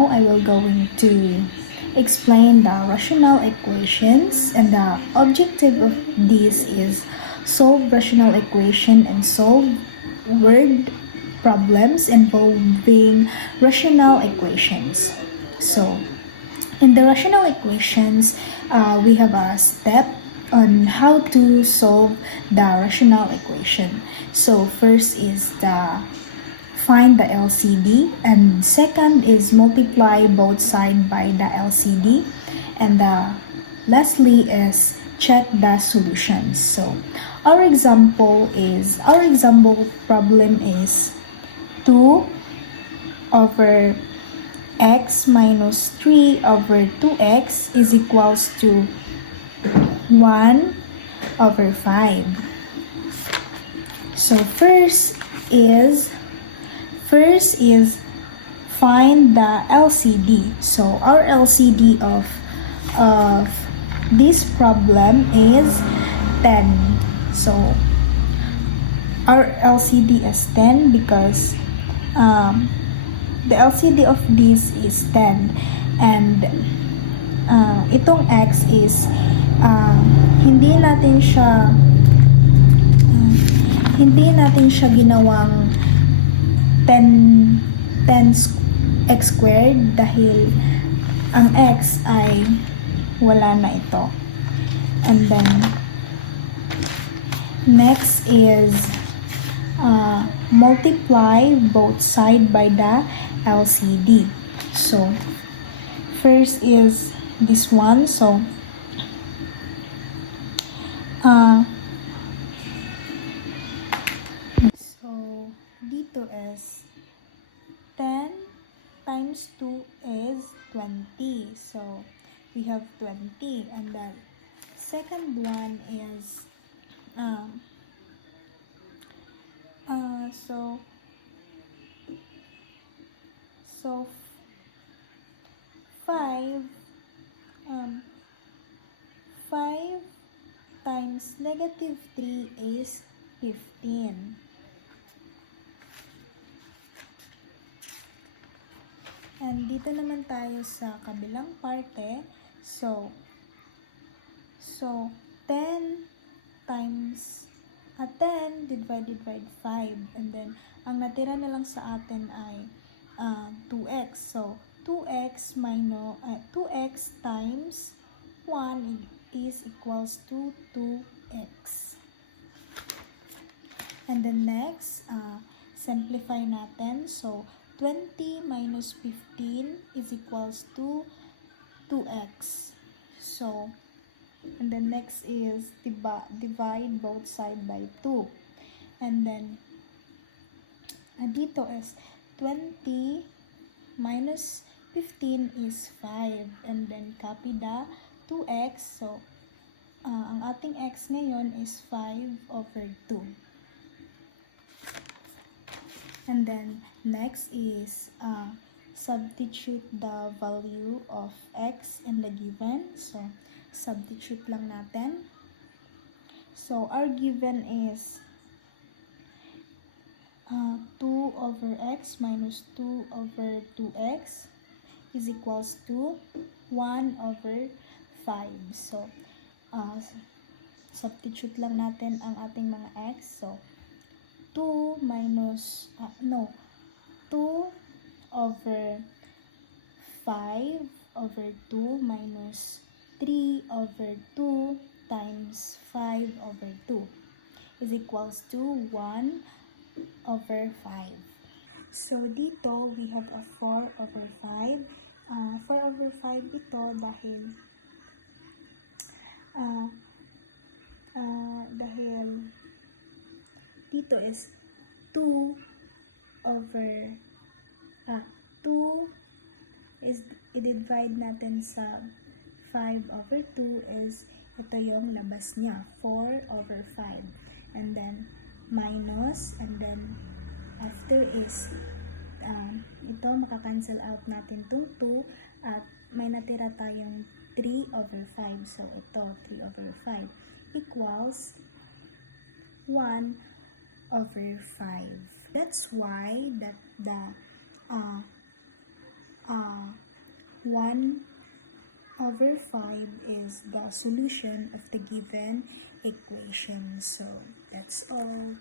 now I will going to explain the rational equations, and the objective of this is solve rational equation and solve word problems involving rational equations. So in the rational equations, we have a step on how to solve the rational equation. So first is the find the LCD, and second is multiply both sides by the LCD, and lastly is check the solutions. So our example problem is 2 over x minus 3 over 2x is equals to 1 over 5. So first is find the LCD. So our LCD of this problem is 10. So our LCD is 10 because the LCD of this is 10, and itong x is hindi natin siya ginawang 10 x squared dahil ang x ay wala na ito. And then next is multiply both sides by the LCD. So first is this one. So dito is 10 times 2 is 20. So we have 20, and the second one is so 5 times negative 3 is 15. And dito naman tayo sa kabilang parte. So 10 times 10 divided by 5, and then ang natira na lang sa atin ay 2x. So 2x times 1 is equals to 2x. And then next, simplify natin. So 20 minus 15 is equals to 2x. So, and then next is divide both sides by 2. And then, dito is 20 minus 15 is 5. And then, copy the 2x. So, ang ating x ngayon is 5 over 2. And then next is substitute the value of x in the given. So substitute lang natin. So our given is 2 over x minus 2 over 2x is equals to 1 over 5. So substitute lang natin ang ating mga x. So 2 over 5 over 2 minus 3 over 2 times 5 over 2 is equals to 1 over 5. So dito we have a 4 over 5. 4 over 5 ito dahil dito is 2 over 2 is i-divide natin sa 5 over 2 is ito yung labas niya, 4 over 5, and then minus, and then after is ito makakancel out natin itong 2 at may natira tayong 3 over 5. So ito 3 over 5 equals 1 over 5. That's why that the 1 over 5 is the solution of the given equation. So that's all.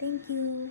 Thank you.